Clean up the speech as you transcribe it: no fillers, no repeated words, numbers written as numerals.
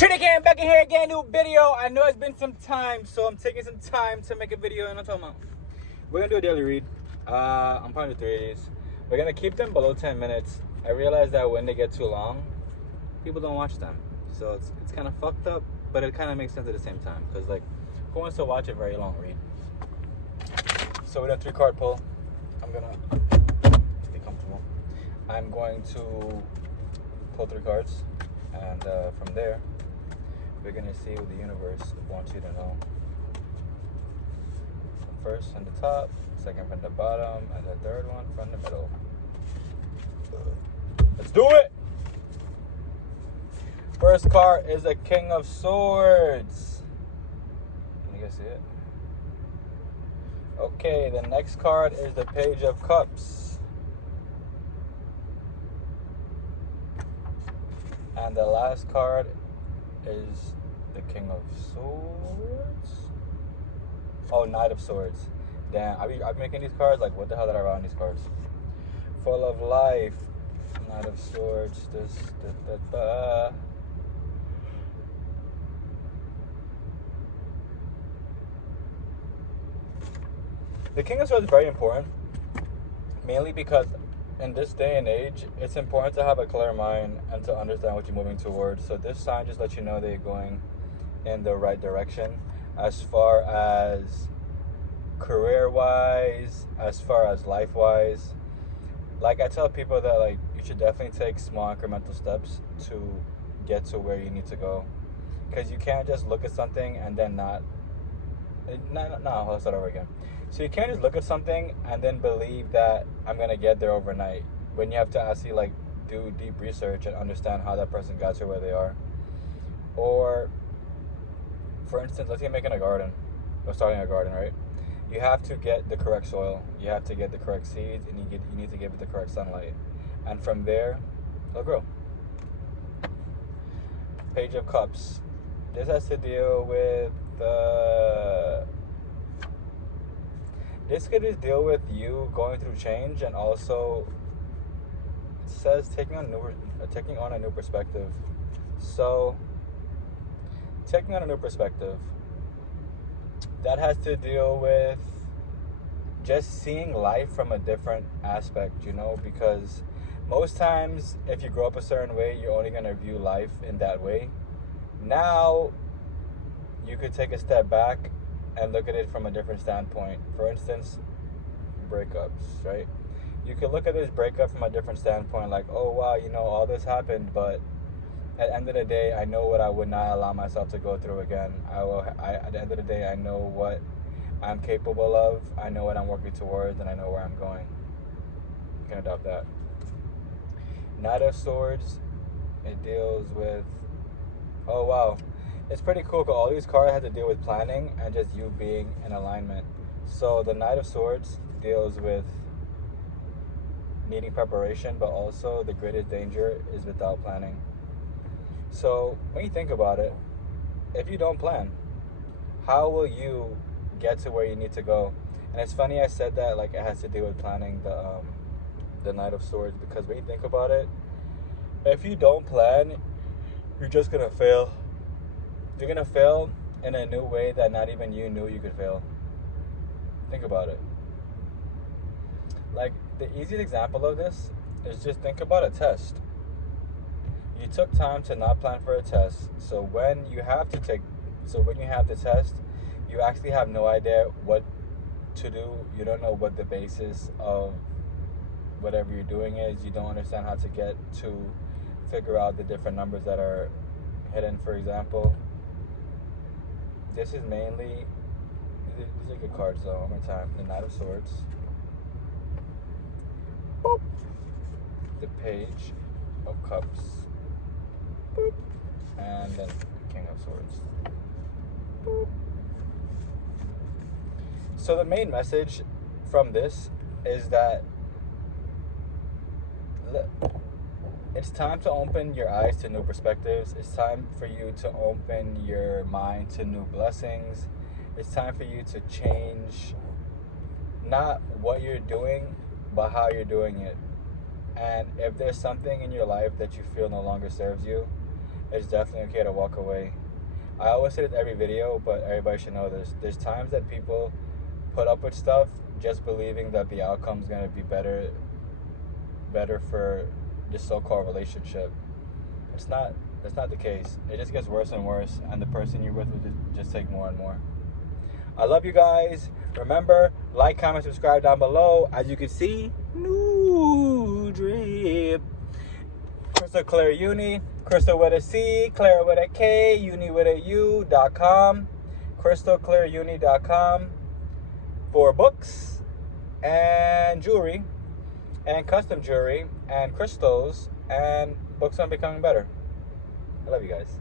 Again, back in here again, new video. I know it's been some time, so I'm taking some time to make a video, and I'm talking about we're gonna do a daily read. I'm probably do 3 of these. We're gonna keep them below 10 minutes. I realize that when they get too long, people don't watch them, so it's kind of fucked up, but it kind of makes sense at the same time, because like, who wants to watch a very long read? So we're done 3-card pull. I'm gonna be comfortable. I'm going to pull 3 cards, and from there we're gonna see what the universe wants you to know. First from the top, second from the bottom, and the third one from the middle. Let's do it! First card is the King of Swords. Can you guys see it? Okay, the next card is the Page of Cups. And the last card is the King of Swords. Oh, Knight of Swords. Damn, I'm making these cards like, what the hell did I write on these cards? Full of life, Knight of Swords. The King of Swords is very important, mainly because in this day and age, it's important to have a clear mind and to understand what you're moving towards. So this sign just lets you know that you're going in the right direction, as far as career-wise, as far as life-wise. Like, I tell people that, like, you should definitely take small incremental steps to get to where you need to go, because you can't just look at something and then let's start over again. So you can't just look at something and then believe that I'm gonna get there overnight, when you have to actually like do deep research and understand how that person got to where they are. Or for instance, let's say making a garden or starting a garden, right? You have to get the correct soil, you have to get the correct seeds, and you need to give it the correct sunlight, and from there it'll grow. Page of Cups. This has to deal with this could just deal with you going through change, and also it says taking on a new perspective. So taking on a new perspective, that has to deal with just seeing life from a different aspect, because most times if you grow up a certain way, you're only going to view life in that way. Now you could take a step back and look at it from a different standpoint. For instance, breakups, right? You could look at this breakup from a different standpoint, like, oh wow, all this happened, but at the end of the day, I know what I would not allow myself to go through again. At the end of the day, I know what I'm capable of, I know what I'm working towards, and I know where I'm going. You can adopt that. Knight of Swords, it deals with, oh wow, it's pretty cool, because all these cards have to deal with planning and just you being in alignment. So the Knight of Swords deals with needing preparation, but also the greatest danger is without planning. So when you think about it, if you don't plan, how will you get to where you need to go? And it's funny I said that like it has to do with planning, the Knight of Swords, because when you think about it, if you don't plan, you're just gonna fail. You're gonna fail in a new way that not even you knew you could fail. Think about it. Like, the easiest example of this is just think about a test. You took time to not plan for a test, so when you have the test, you actually have no idea what to do. You don't know what the basis of whatever you're doing is. You don't understand how to get to figure out the different numbers that are hidden, for example. This is mainly, these are good cards though. One more time. The Knight of Swords. Boop. The Page of Cups. Boop. And then the King of Swords. Boop. So the main message from this is that it's time to open your eyes to new perspectives. It's time for you to open your mind to new blessings. It's time for you to change not what you're doing, but how you're doing it. And if there's something in your life that you feel no longer serves you, it's definitely okay to walk away. I always say it in every video, but everybody should know this. There's times that people put up with stuff just believing that the outcome's gonna be better for this so-called relationship. It's not. That's not the case. It just gets worse and worse, and the person you're with will just take more and more. I love you guys. Remember, like, comment, subscribe down below. As you can see, new drip. Crystal Clear Uni. Crystal with a C, Clear with a K, Uni with a U.com. CrystalClearUni.com for books and jewelry and custom jewelry and crystals and books on becoming better. I love you guys.